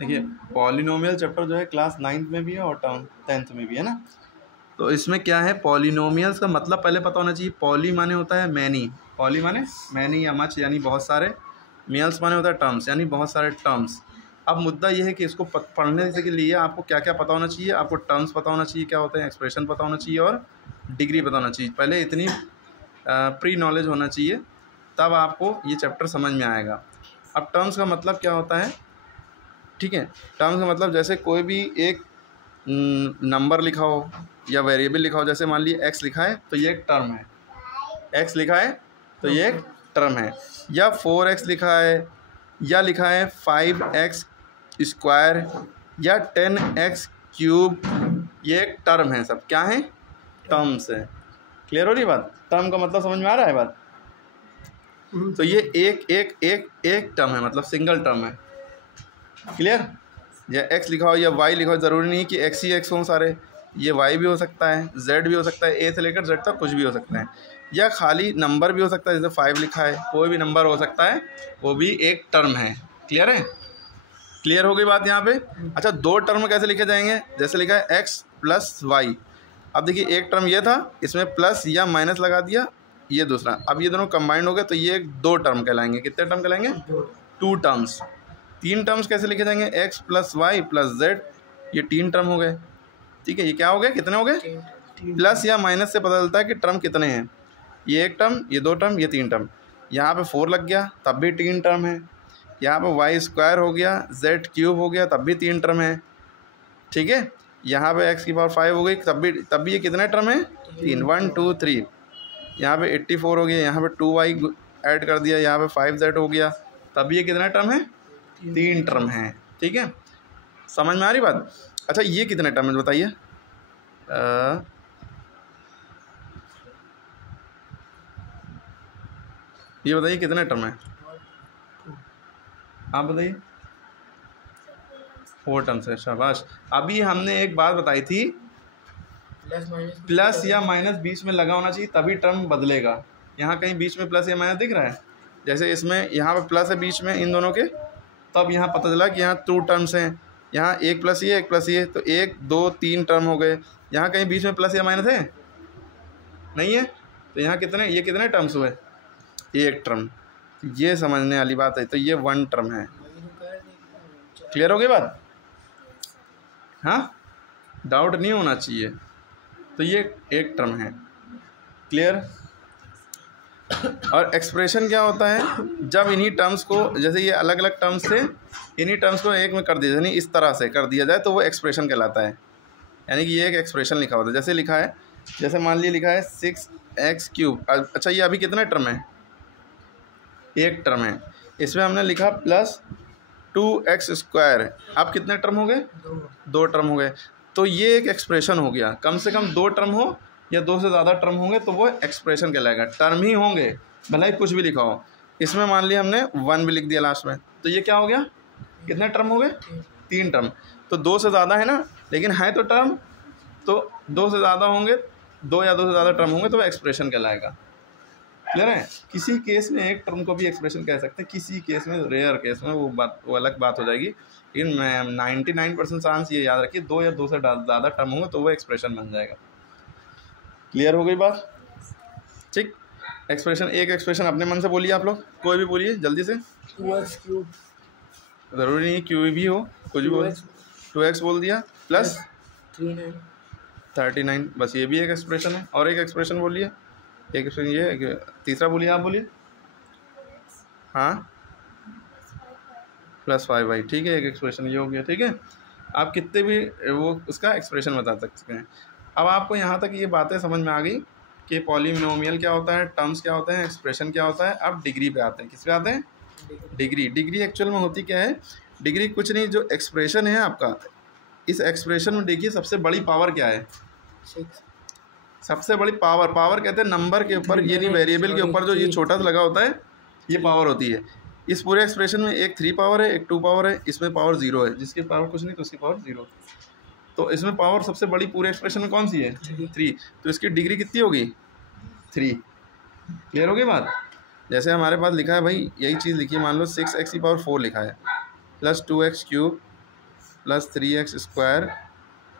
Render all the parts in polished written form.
देखिए polynomial chapter जो है क्लास 9th में भी है और 10th में भी है ना। तो इसमें क्या है, पॉलिनोमियल्स का मतलब पहले पता होना चाहिए। पॉली माने होता है मैनी, पॉली माने मैनी या मच यानी बहुत सारे, मियल्स माने होता है टर्म्स यानी बहुत सारे टर्म्स। अब मुद्दा ये है कि इसको पढ़ने के लिए आपको क्या क्या पता होना चाहिए। आपको टर्म्स पता होना चाहिए क्या होते हैं, एक्सप्रेशन पता होना चाहिए और डिग्री पता होना चाहिए। पहले इतनी प्री नॉलेज होना चाहिए, तब आपको ये चैप्टर समझ में आएगा। अब टर्म्स का मतलब क्या होता है, ठीक है। टर्म्स का मतलब जैसे कोई भी एक नंबर लिखा हो या वेरिएबल लिखा हो, जैसे मान लीजिए एक्स लिखा है तो ये एक टर्म है, एक्स लिखा है तो ये एक टर्म है। या 4x लिखा है, या लिखा है 5x स्क्वायर या 10x क्यूब, ये एक टर्म है। सब क्या है, टर्म्स है। क्लियर हो रही बात, टर्म का मतलब समझ में आ रहा है बात। तो ये एक एक एक एक टर्म है, मतलब सिंगल टर्म है। क्लियर, या x लिखा हो या y लिखा हो, ज़रूरी नहीं कि x ही x हों सारे, ये y भी हो सकता है, z भी हो सकता है, a से लेकर z तक कुछ भी हो सकता है, या खाली नंबर भी हो सकता है, जैसे 5 लिखा है, कोई भी नंबर हो सकता है, वो भी एक टर्म है। क्लियर है, क्लियर हो गई बात यहाँ पे। अच्छा, दो टर्म कैसे लिखे जाएंगे, जैसे लिखा है x प्लस वाई। अब देखिए एक टर्म ये था, इसमें प्लस या माइनस लगा दिया, ये दूसरा, अब ये दोनों कंबाइंड हो गए तो ये दो टर्म कहलाएंगे। कितने टर्म कहलाएंगे, 2 टर्म्स। 3 टर्म्स कैसे लिखे जाएंगे, x plus y plus z, ये 3 टर्म हो गए। ठीक है, ये क्या हो गए, कितने हो गए, प्लस या माइनस से पता चलता है कि टर्म कितने हैं। ये एक टर्म, ये 2 टर्म, ये 3 टर्म। यहाँ पे 4 लग गया तब भी 3 टर्म है। यहाँ पे वाई स्क्वायर हो गया, जेड क्यूब हो गया, तब भी 3 टर्म है। ठीक है, यहाँ पे x की पावर 5 हो गई, तब भी ये कितने टर्म है, 3, 1 2 3। यहाँ पे 84 हो गया, यहाँ पे 2y ऐड कर दिया, यहाँ पे 5z हो गया, तब ये कितने टर्म है, 3 टर्म है। ठीक है, समझ में आ रही बात। अच्छा, ये कितने टर्म है बताइए, ये बताइए कितने टर्म है, आप बताइए। 4 टर्म्स है, शाबाश। अभी हमने एक बात बताई थी, प्लस या माइनस बीच में लगा होना चाहिए तभी टर्म बदलेगा। यहाँ कहीं बीच में प्लस या माइनस दिख रहा है, जैसे इसमें यहाँ पे प्लस है बीच में इन दोनों के, तब यहाँ पता चला कि यहाँ 2 टर्म्स हैं। यहाँ एक प्लस ये एक प्लस ये, तो 1 2 3 टर्म हो गए। यहाँ कहीं बीच में प्लस या माइनस है, नहीं है, तो यहाँ कितने, ये कितने टर्म्स हुए, एक टर्म। ये समझने वाली बात है, तो ये 1 टर्म है। क्लियर हो गई बात, हाँ, डाउट नहीं होना चाहिए। तो ये एक टर्म है। क्लियर। और एक्सप्रेशन क्या होता है, जब इन्हीं टर्म्स को, जैसे ये अलग अलग टर्म्स थे, इन्हीं टर्म्स को एक में कर दिया, यानी इस तरह से कर दिया जाए तो वो एक्सप्रेशन कहलाता है। यानी कि ये एक एक्सप्रेशन लिखा होता है। जैसे लिखा है, जैसे मान लीजिए लिखा है 6x क्यूब। अच्छा, ये अभी कितना टर्म है, एक टर्म है। इसमें हमने लिखा प्लस 2x स्क्वायर, अब कितने टर्म हो गए, 2 टर्म हो गए। तो ये एक एक्सप्रेशन हो गया। कम से कम 2 टर्म हो या 2 से ज़्यादा टर्म होंगे तो वो एक्सप्रेशन कहलाएगा। टर्म ही होंगे, भले ही कुछ भी लिखा हो। इसमें मान लिया हमने 1 भी लिख दिया लास्ट में, तो ये क्या हो गया, कितने टर्म हो गए, 3 टर्म। तो 2 से ज़्यादा है ना, लेकिन है तो टर्म, तो 2 से ज़्यादा होंगे, 2 या 2 से ज़्यादा टर्म होंगे तो वो एक्सप्रेशन कहलाएगा। क्लियर है। किसी केस में एक टर्म को भी एक्सप्रेशन कह सकते हैं, किसी केस में, रेयर केस में वो अलग बात हो जाएगी। लेकिन मैं 99% चांस ये याद रखिए, 2 या 2 से ज़्यादा टर्म होंगे तो वो एक्सप्रेशन बन जाएगा। क्लियर हो गई बात, ठीक। एक्सप्रेशन, एक एक्सप्रेशन अपने मन से बोलिए आप लोग, कोई भी बोलिए जल्दी से। 2x क्यूब, ज़रूरी नहीं क्यू भी हो, कुछ भी बोल। 2x बोल दिया प्लस 39, बस ये भी एक एक्सप्रेशन है। और एक एक्सप्रेशन बोलिए, एक एक्सप्रेशन ये, तीसरा बोलिए, आप बोलिए। हाँ, प्लस 5y, ठीक है, एक एक्सप्रेशन ये हो गया। ठीक है, आप कितने भी वो उसका एक्सप्रेशन बता सकते हैं। अब आपको यहाँ तक ये बातें समझ में आ गई कि पॉलिनोमियल क्या होता है, टर्म्स क्या होते हैं, एक्सप्रेशन क्या होता है। अब डिग्री पे आते हैं, किस पे आते हैं, डिग्री। डिग्री एक्चुअल में होती क्या है, डिग्री कुछ नहीं, जो एक्सप्रेशन है आपका, इस एक्सप्रेशन में देखिए सबसे बड़ी पावर क्या है, सबसे बड़ी पावर, पावर कहते हैं नंबर के ऊपर, ये नहीं वेरिएबल के ऊपर जो ये छोटा सा लगा होता है, ये पावर होती है। इस पूरे एक्सप्रेशन में एक 3 पावर है, एक 2 पावर है, इसमें पावर 0 है, जिसकी पावर कुछ नहीं तो उसकी पावर 0। तो इसमें पावर सबसे बड़ी पूरे एक्सप्रेशन में कौन सी है, 3। तो इसकी डिग्री कितनी होगी, 3। क्लियर हो गई बात। जैसे हमारे पास लिखा है भाई, यही चीज़ लिखी है, मान लो 6x की पावर 4 लिखा है, plus 2x cube plus 3x²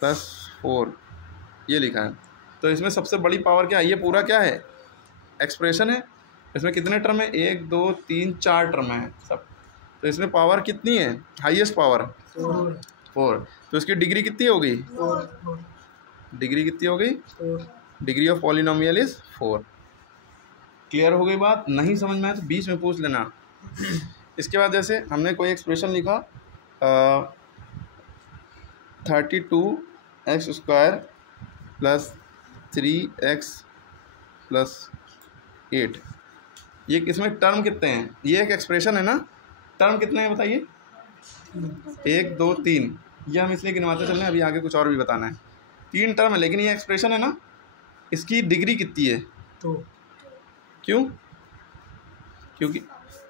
plus 4 ये लिखा है। तो इसमें सबसे बड़ी पावर क्या है? ये पूरा क्या है? एक्सप्रेशन है। इसमें कितने टर्म है? 1 2 3 4 टर्म है सब। तो इसमें पावर कितनी है? Highest power 4। तो इसकी डिग्री कितनी हो गई? डिग्री कितनी हो गई? Degree of polynomial is 4। Clear हो गई बात? नहीं समझ में आए तो बीच में पूछ लेना। इसके बाद जैसे हमने कोई एक्सप्रेशन लिखा 32x² प्लस 3x प्लस 8। ये इसमें टर्म कितने हैं? ये एक एक्सप्रेशन है ना, टर्म कितने हैं बताइए? 1 2 3। ये हम इसलिए गिनवाते चल रहे हैं, अभी आगे कुछ और भी बताना है। 3 टर्म है लेकिन ये एक्सप्रेशन है ना, इसकी डिग्री कितनी है? 2। क्यों? क्योंकि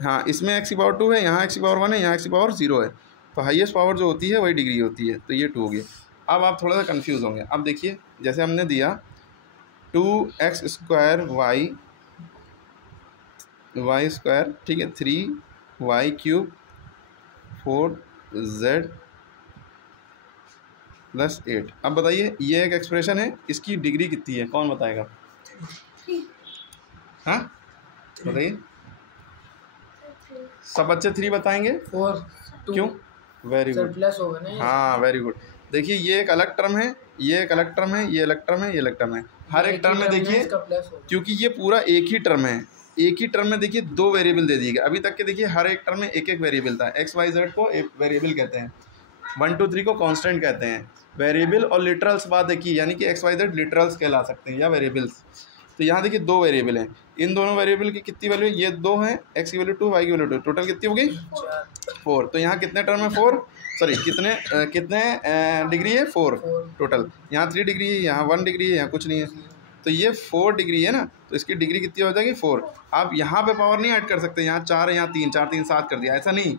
हाँ इसमें x⁻² है, यहाँ x⁻1 है, यहाँ x⁻0 है। तो हाईएस्ट पावर जो होती है वही डिग्री होती है। तो ये 2 हो गया। अब आप थोड़ा सा कंफ्यूज होंगे। अब देखिए जैसे हमने दिया 2x² y², ठीक है, 3y³ 4z प्लस 8। अब बताइए ये एक एक्सप्रेशन है, इसकी डिग्री कितनी है? कौन बताएगा? हाँ बताइए। सब बच्चे 3 बताएंगे। 4 क्यों? Very good. प्लस होगा ना? हाँ वेरी गुड। देखिए ये एक अलग टर्म है, ये एक अलग टर्म है, ये अलग टर्म है, ये अलग टर्म है। हर एक टर्म में देखिए, क्योंकि ये पूरा एक ही टर्म है, एक ही टर्म में देखिए 2 वेरिएबल दे दिए गए। अभी तक के देखिए हर एक टर्म में एक एक वेरिएबल था। एक्स वाई जेड को एक वेरिएबल कहते हैं, 1 2 3 को कांस्टेंट कहते हैं। वेरिएबल और लिटरल्स बात देखिए, यानी कि एक्स वाई जेड लिटरल्स कहला सकते हैं या वेरिएबल्स। तो यहाँ देखिए 2 वेरिएबल हैं। इन दोनों वेरिएबल की कितनी वैल्यू है? ये 2 हैं, एक्स की वैल्यू 2, वाई की वैल्यू 2। टोटल कितनी हो गई? 4। तो यहाँ कितने टर्म है? 4। सॉरी कितने डिग्री है? 4 टोटल। यहाँ 3 डिग्री है, यहाँ 1 डिग्री है, यहाँ कुछ नहीं है। तो ये 4 डिग्री है ना, तो इसकी डिग्री कितनी हो जाएगी? 4। आप यहाँ पे पावर नहीं ऐड कर सकते, यहाँ 4 है, यहाँ 3, 4 3 7 कर दिया, ऐसा नहीं।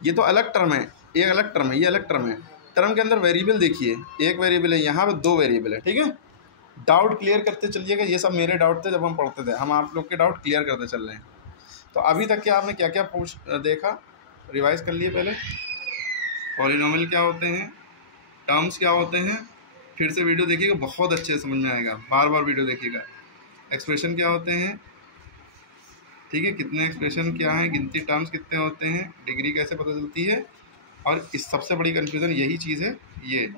ये तो अलग टर्म है, एक अलग टर्म है, ये अलग टर्म है। टर्म के अंदर वेरिएबल देखिए, एक वेरिएबल है, यहाँ पे 2 वेरिएबल है, ठीक है। डाउट क्लियर करते चलिएगा। ये सब मेरे डाउट थे जब हम पढ़ते थे, हम आप लोग के डाउट क्लियर करते चल रहे हैं। तो अभी तक के आपने क्या क्या देखा, रिवाइज कर लिए पहले। पॉलिनोमियल क्या होते हैं, टर्म्स क्या होते हैं, फिर से वीडियो देखिएगा, बहुत अच्छे से समझ में आएगा, बार बार वीडियो देखिएगा। एक्सप्रेशन क्या होते हैं, ठीक है, कितने एक्सप्रेशन क्या हैं, गिनती टर्म्स कितने होते हैं, डिग्री कैसे पता चलती है, और इस सबसे बड़ी कन्फ्यूज़न यही चीज़ है, ये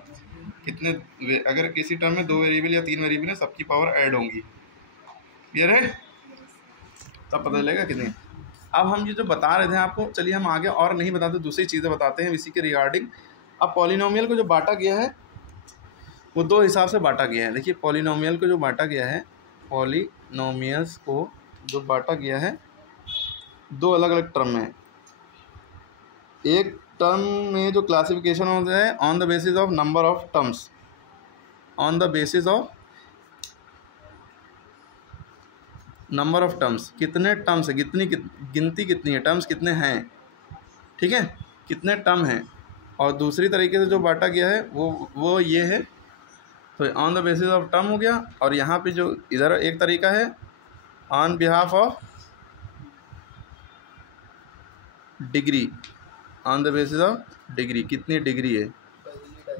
कितने अगर किसी टर्म में 2 वेरिएबल या 3 वेरिएबल है, सबकी पावर ऐड होंगी। क्लियर है? तब पता चलेगा कितने। अब हम ये जो बता रहे थे आपको, चलिए हम आगे और नहीं बताते, दूसरी चीज़ें बताते हैं इसी के रिगार्डिंग। अब पॉलिनोमियल को जो बांटा गया है वो 2 हिसाब से बांटा गया है। देखिए पॉलिनोमियल को जो बांटा गया है, पॉलिनोमियल्स को जो बांटा गया है 2 अलग अलग टर्म में। एक टर्म में जो क्लासिफिकेशन होता है on the basis of number of terms, on the basis of number of terms, कितने टर्म्स है, गिनती कितनी है, टर्म्स कितने हैं, ठीक है, कितने टर्म हैं। और दूसरी तरीके से जो बांटा गया है वो ये है, तो on the basis of term हो गया। और यहाँ पे जो इधर एक तरीका है on behalf of degree, on the basis of degree, कितनी डिग्री है,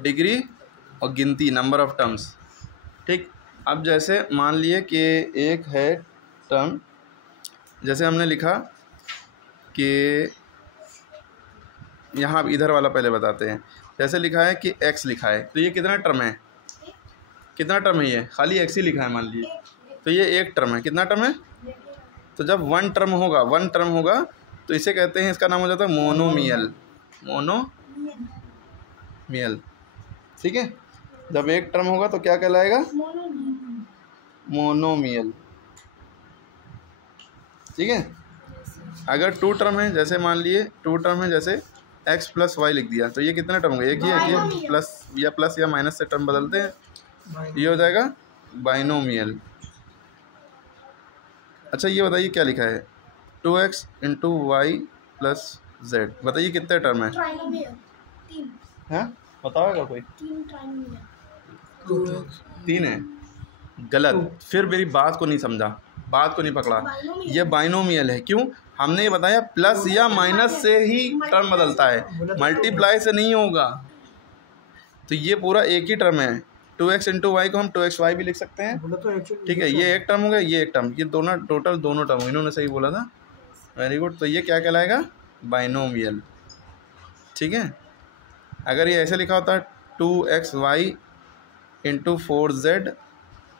डिग्री और गिनती, नंबर ऑफ टर्म्स, ठीक। अब जैसे मान लिए कि एक है टर्म, जैसे हमने लिखा कि यहाँ इधर वाला पहले बताते हैं। जैसे लिखा है कि x लिखा है, तो ये कितना टर्म है, कितना टर्म है, ये खाली x ही लिखा है मान लीजिए, तो ये एक टर्म है। कितना टर्म है? तो जब 1 टर्म होगा तो इसे कहते हैं, इसका नाम हो जाता है मोनोमियल, मोनोमियल, ठीक है। जब एक टर्म होगा तो क्या कहलाएगा? मोनोमियल, ठीक है। अगर 2 टर्म है, जैसे मान लिए 2 टर्म है, जैसे x प्लस वाई लिख दिया, तो ये कितना टर्म होगा? एक ही है, प्लस या माइनस से टर्म बदलते हैं, ये हो जाएगा बाइनोमियल। अच्छा ये बताइए क्या लिखा है, 2x into Y plus Z, बताइए कितने टर्म है? 3 हैं, बताओगा कोई? 3 है, गलत। फिर मेरी बात को नहीं समझा, बात को नहीं पकड़ा। ये बाइनोमियल है, क्यों? हमने ये बताया प्लस या माइनस से ही टर्म बदलता है, मल्टीप्लाई से नहीं होगा। तो ये पूरा एक ही टर्म है। 2x इंटू वाई को हम 2xy भी लिख सकते हैं, ठीक है। ये एक टर्म हो गया, ये एक टर्म, ये दोनों टोटल दोनों टर्म, इन्होंने सही बोला था, वेरी गुड। तो ये क्या कहलाएगा, बाइनोमियल, ठीक है। अगर ये ऐसे लिखा होता 2xy इंटू 4z